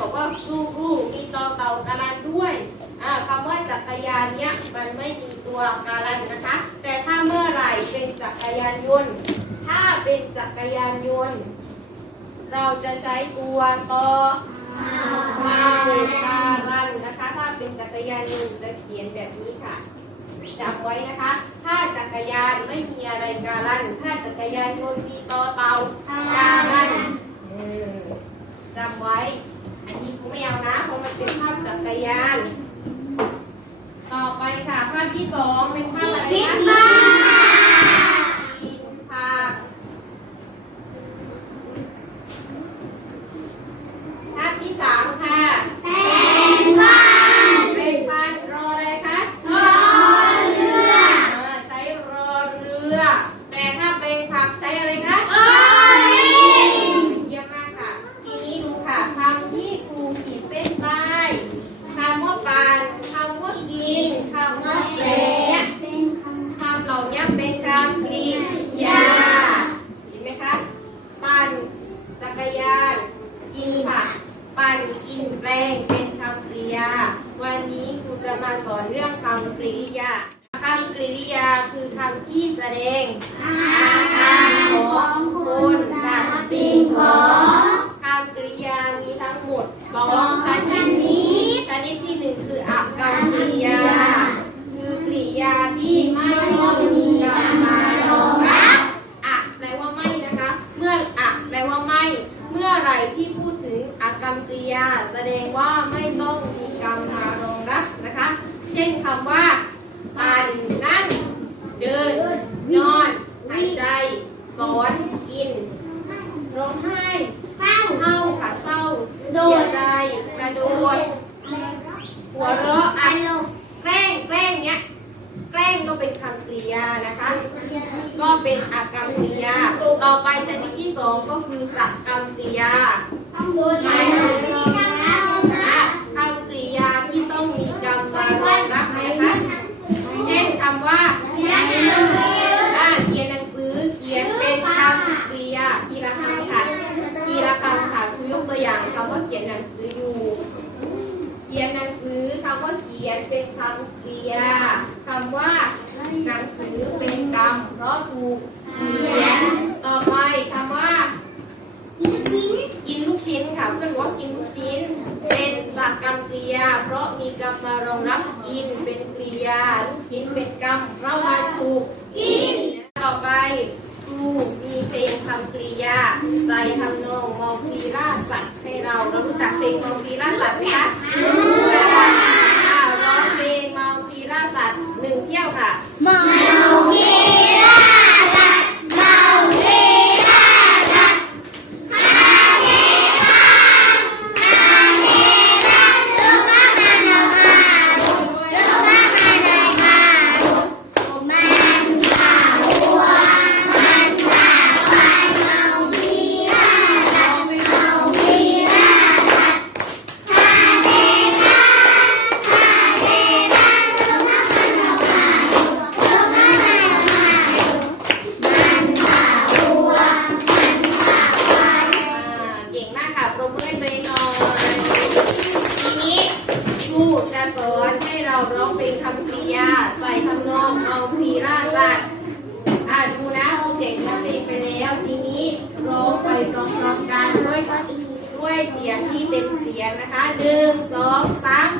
บอกว่าครูครูมีต่อเต่าการันด้วยคำว่าจักรยานเนี้ยมันไม่มีตัวการันนะคะ แต่ถ้าเมื่อไหร่เป็นจักรยานยนต์ ถ้าเป็นจักรยานยนต์ เราจะใช้ตัวต่อการันนะคะ ถ้าเป็นจักรยานยนต์จะเขียนแบบนี้ค่ะจำไว้นะคะ ถ้าจักรยานไม่มีอะไรการัน ถ้าจักรยานยนต์มีต่อเต่าการันจำไว้ ที่สองเป็นภาพอะไรนะ ยา แสดงว่าไม่ต้องมีกรรมอารมณ์นะนะคะ เช่นคำว่า คิดเป็ดกรรมเรามาถูกกินต่อไปรูมีเพลงคำกริยาใส่ทำนองมองกีราสัตว์ให้เราเรารู้จักเพลงมองกีราสัตว์ไหมคะรู้ค่ะร้องเพลงมองกีราสัตว์หนึ่งเที่ยวค่ะ เสียงนะคะหนึ่งสองสาม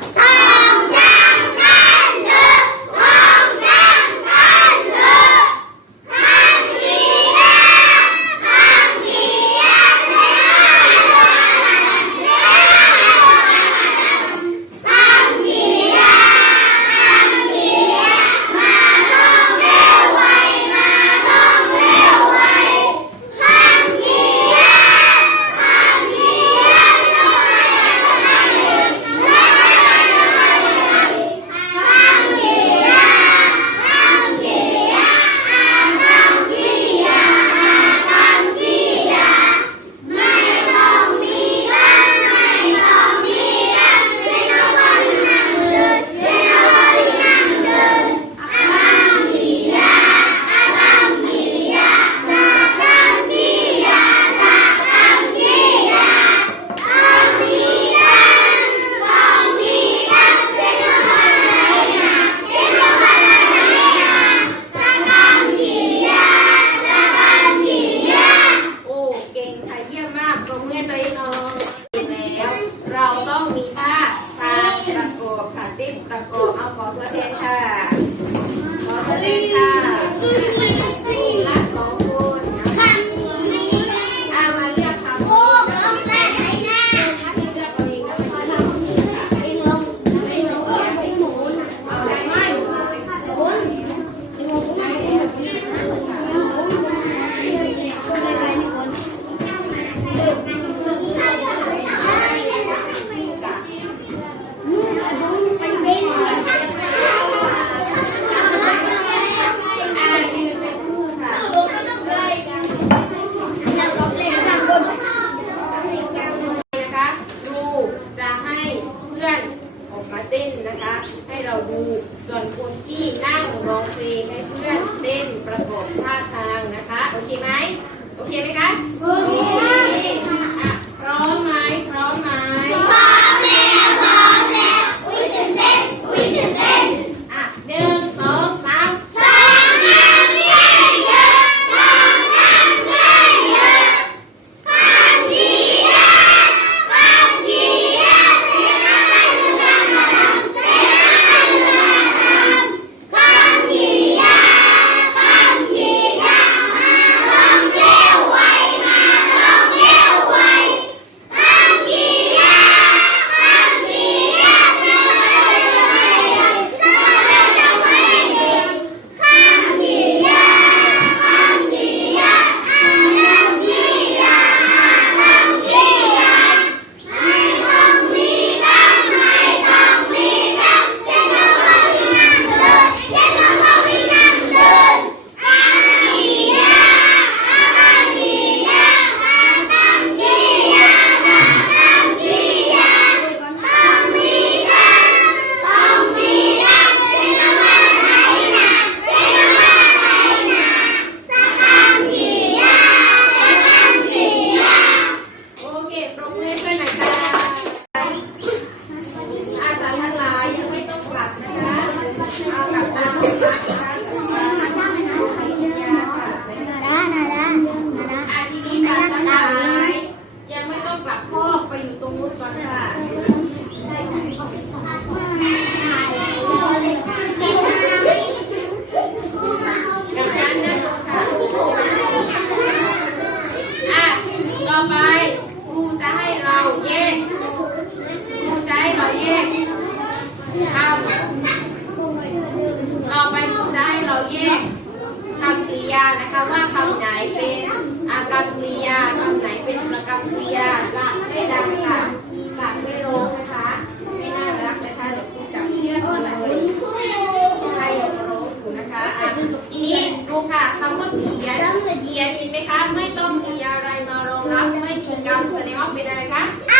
คะ ไม่ต้องมีอะไรมารองรับไม่มีการแสดงออกเป็นอะไรคะ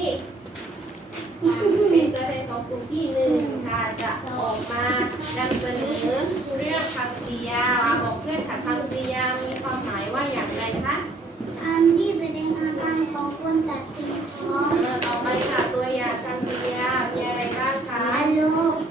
ที่เป็นตัวแทนของกลุ่มที่หนึ่งค่ะจะออกมาดังเสนอเรื่องคำกริยาบอกเพื่อนค่ะคำกริยามีความหมายว่าอย่างไรคะอันที่แสดงอาการของคนตัดสิสิ่งเออต่อไปค่ะตัวอย่างคำกริยามีอะไรบ้างคะ Hello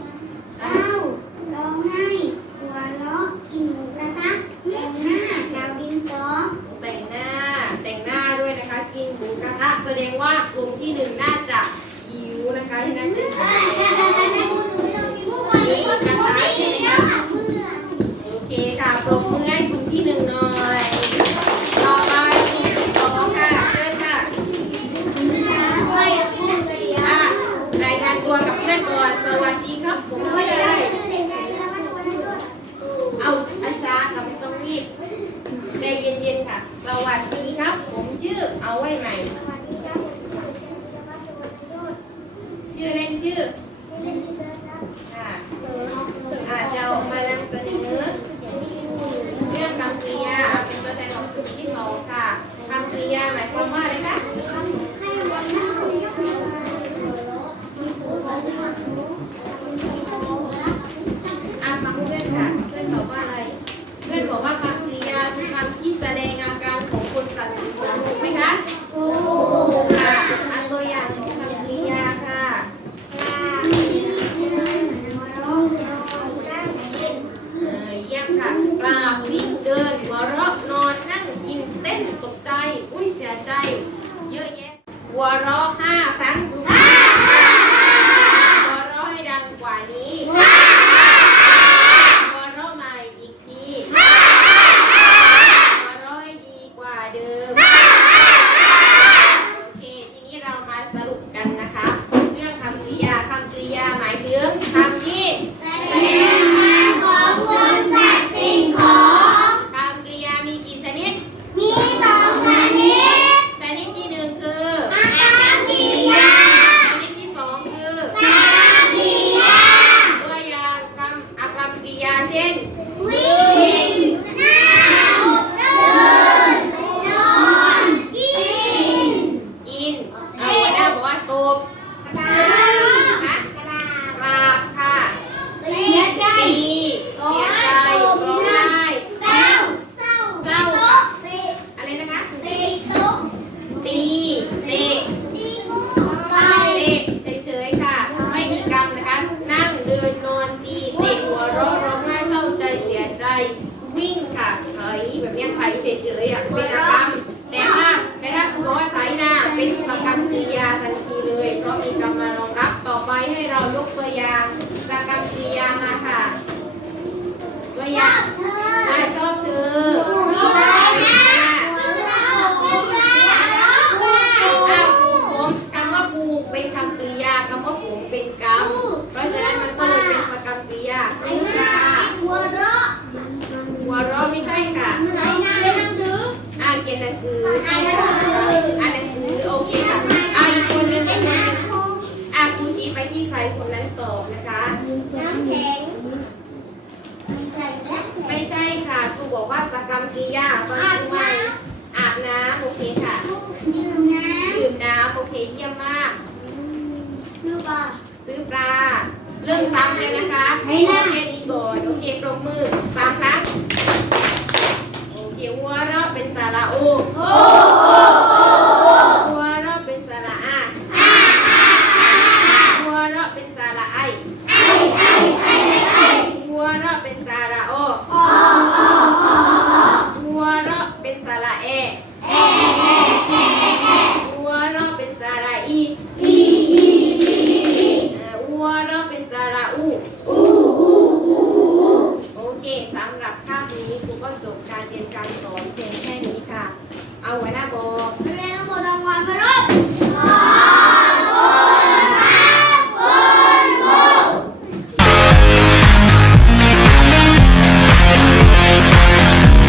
เฉยๆอะไม่เอา